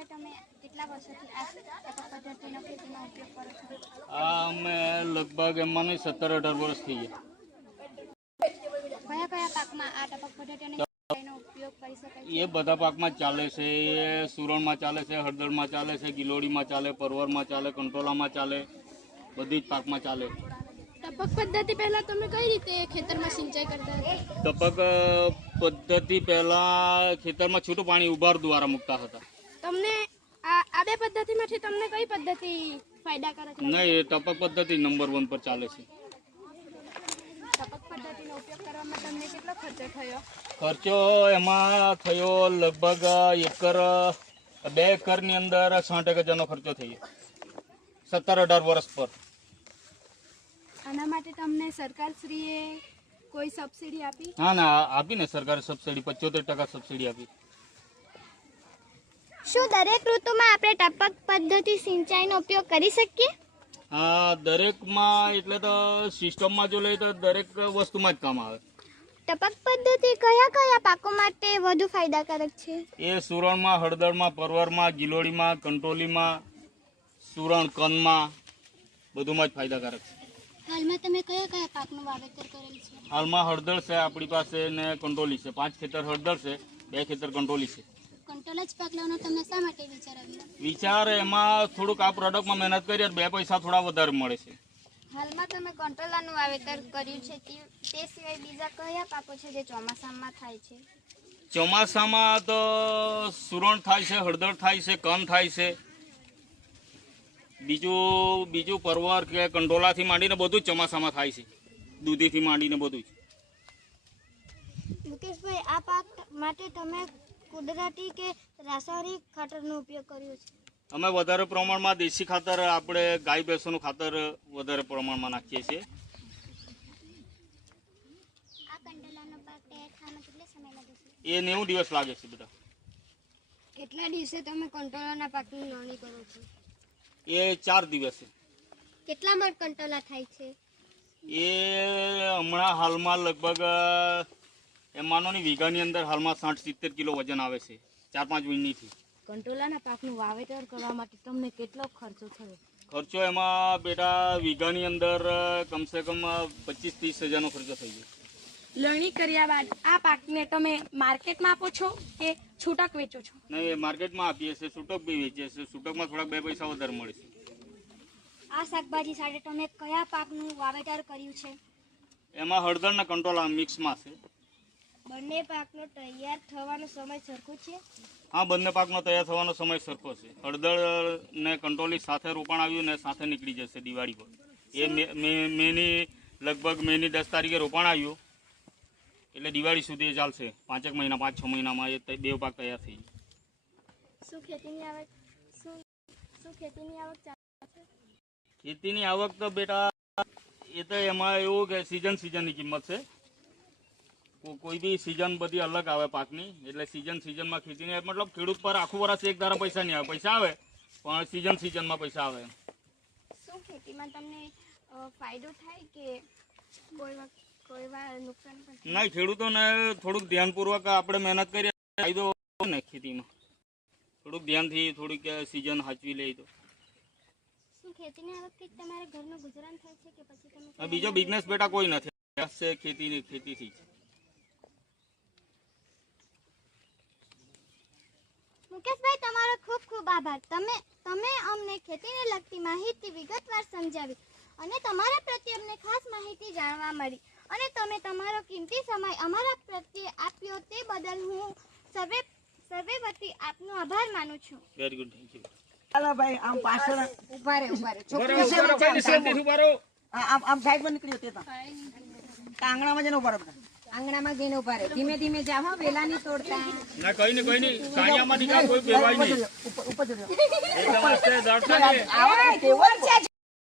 મુકેશભાઈ, તમે કેટલા વર્ષોથી આ ટપક પદ્ધતિનો ખેતીમાં ઉપયોગ કરો છો? અમે લગભગ એમાં 17-18 વર્ષ થઈ ગયા. કયા કયા પાકમાં આ ટપક પદ્ધતિનો ઉપયોગ કરી શકાય છે? એ બધા પાકમાં જ ચાલે છે. એ સુરણમાં ચાલે છે, હળદરમાં ચાલે છે, ગિલોડીમાં ચાલે, પરવરમાં ચાલે, કંટોલામાં ચાલે, બધી જ પાકમાં ચાલે. ટપક પદ્ધતિ પહેલા તમે કઈ રીતે ખેતરમાં સિંચાઈ કરતા હતા? ટપક પદ્ધતિ પહેલા ખેતરમાં છૂટું પાણી ઉભાર દ્વારા મૂકતા હતા. તમને આ બે પદ્ધતિમાંથી તમને કઈ પદ્ધતિ ફાયદાકારક લાગી? નહીં, એ ટપક પદ્ધતિ નંબર 1 પર ચાલે છે. ટપક પદ્ધતિનો ઉપયોગ કરવામાં તમને કેટલો ખર્ચો થયો? ખર્ચો એમાં થયો લગભગ 2 એકરની અંદર 60,000 ખર્ચો થયો 17-18 વર્ષ પર. આના માટે તમને સરકારશ્રીએ કોઈ સબસિડી આપી? ના, આપી ને સરકારે સબસિડી 75% સબસિડી આપી. શું દરેક ઋતુમાં આપણે ટપક પદ્ધતિ સિંચાઈનો ઉપયોગ કરી શકીએ? હા, દરેકમાં એટલે તો સિસ્ટમમાં જો લઈએ તો દરેક વસ્તુમાં જ કામ આવે. ટપક પદ્ધતિ કયા કયા પાકો માટે વધુ ફાયદાકારક છે? એ સુરણમાં, હળદરમાં, પરવરમાં, ગિલોડીમાં, કંટોલીમાં, સુરણ કનમાં બધુંમાં જ ફાયદાકારક છે. હાલમાં તમે કયા કયા પાકનું વાવેતર કરેલ છે? હાલમાં હળદર છે આપણી પાસે ને કંટોલી છે. 5 ખેતર હળદર છે, 2 ખેતર કંટોલી છે. કંટોલા જ પાક લેવાનો તમને શા માટે વિચાર આવ્યો? વિચાર એમાં થોડુંક આ પ્રોડક્ટમાં મહેનત કરીએ 2 પૈસા થોડા વધારે મળે છે. હાલમાં તમે કંટોલાનું વાવેતર કર્યું છે તે સિવાય બીજા કયા પાકો છે જે ચોમાસામાં થાય છે? ચોમાસામાં તો સુરણ થાય છે, હળદર થાય છે, કન થાય છે, બીજું પરવર કે કંટોલાથી માંડીને બધું જ ચોમાસામાં થાય છે. દૂધીથી માંડીને બધું જ. મુકેશભાઈ, આ પાક માટે તમે કુદરતી કે રાસાયણિક ખાતરનો ઉપયોગ કર્યો છે? અમે વધારે પ્રમાણમાં દેશી ખાતર, આપણે ગાય ભેંસોનું ખાતર વધારે પ્રમાણમાં નાખીએ છીએ. આ કંટોલાનો પાક તૈયાર થવામાં કેટલો સમય લાગે છે? એ 90 દિવસ લાગે છે બધા. કેટલા દિવસે તમે કંટોલાના પાકની નોંધણી કરો છો? એ 4 દિવસે. કેટલા મણ કંટોલા થાય છે? એ હમણાં હાલમાં લગભગ એમાંનો ની વીઘાની અંદર હાલમાં 60-70 કિલો વજન આવે છે 4-5 વીણીથી. કંટોલાના પાકનું વાવેતર કરવા માટે તમને કેટલો ખર્ચો થયો? ખર્ચો એમાં બેટા વીઘાની અંદર કમસે કમ 25-30 હજારનો ખર્ચો થઈ ગયો. લણણી કર્યા બાદ આ પાકને તમે માર્કેટમાં આપો છો કે છૂટક વેચો છો? નહીં, માર્કેટમાં આપીએ છીએ, છૂટક બી વેચીએ છીએ. છૂટકમાં થોડાક 2 પૈસા વધારે મળે છે. આ શાકભાજી સાથે તમે કયા પાકનું વાવેતર કર્યું છે? એમાં હળદર ને કંટોલા મિક્સમાં છે. બંને પાકનો તૈયાર થવાનો સમય સરખો છે? હા, બંને પાકનો તૈયાર થવાનો સમય સરખો છે. હળદર ને કંટોલી સાથે રોપાણ આવ્યું ને સાથે નીકળી જશે દિવાળી પર. એ લગભગ મેની 10 તારીખે રોપાણ આવ્યું એટલે દિવાળી સુધી ચાલશે. 5 મહિના 5-6 મહિનામાં એ 2 પાક તૈયાર થઈ જાય. શું ખેતીની આવક ચાલે છે? ખેતીની આવક તો બેટા એ તો એમાં એવું કે સિઝનની કિંમત છે. કોઈ બી સિઝન બધી અલગ આવે પાકની, એટલે સિઝનમાં ખેતીની મતલબ ખેડૂત પર આખું વર્ષ એક ધારા પૈસા નહીં આવે. પૈસા આવે પણ સિઝનમાં પૈસા આવે. શું ખેતીમાં તમને ફાયદો થાય કે કોઈ વાર નુકસાન પણ? નહીં, ખેડૂતોને થોડુંક ધ્યાનપૂર્વક આપણે મહેનત કરીએ ફાયદો ને ખેતીમાં. થોડુંક ધ્યાનથી થોડીક સિઝન સાચવી લે તો. શું ખેતીની આવકથી જ તમારે ઘરનું ગુજરાન થાય છે કે પછી તમે બીજો બિઝનેસ બેટા કોઈ નથી, ખેતીથી. મુકેશભાઈ, તમારો ખૂબ ખૂબ આભાર. તમે અમને ખેતીને લગતી માહિતી વિગતવાર સમજાવી અને તમારા પ્રત્યે અમને ખાસ માહિતી જાણવા મળી અને તમે તમારો કિંમતી સમય અમારા પ્રત્યે આપ્યો તે બદલ હું સર્વે વતી આપનો આભાર માનું છું. Very good, thank you. ચાલો ભાઈ, આમ પાછળ ઉભા રહે આમ સાઈડ માં નીકળ્યો તે આંગણામાં જઈને ઉભા રહો. આંગણામાં જઈને ઉભા રહે. ધીમે ધીમે જાવ, વેલા નહીં તોડતા. ના, કઈ નહીં, સાયામાંથી કોઈ બેવાય નહીં. ઉપર ચડ્યો. એકદમ આસ્તે,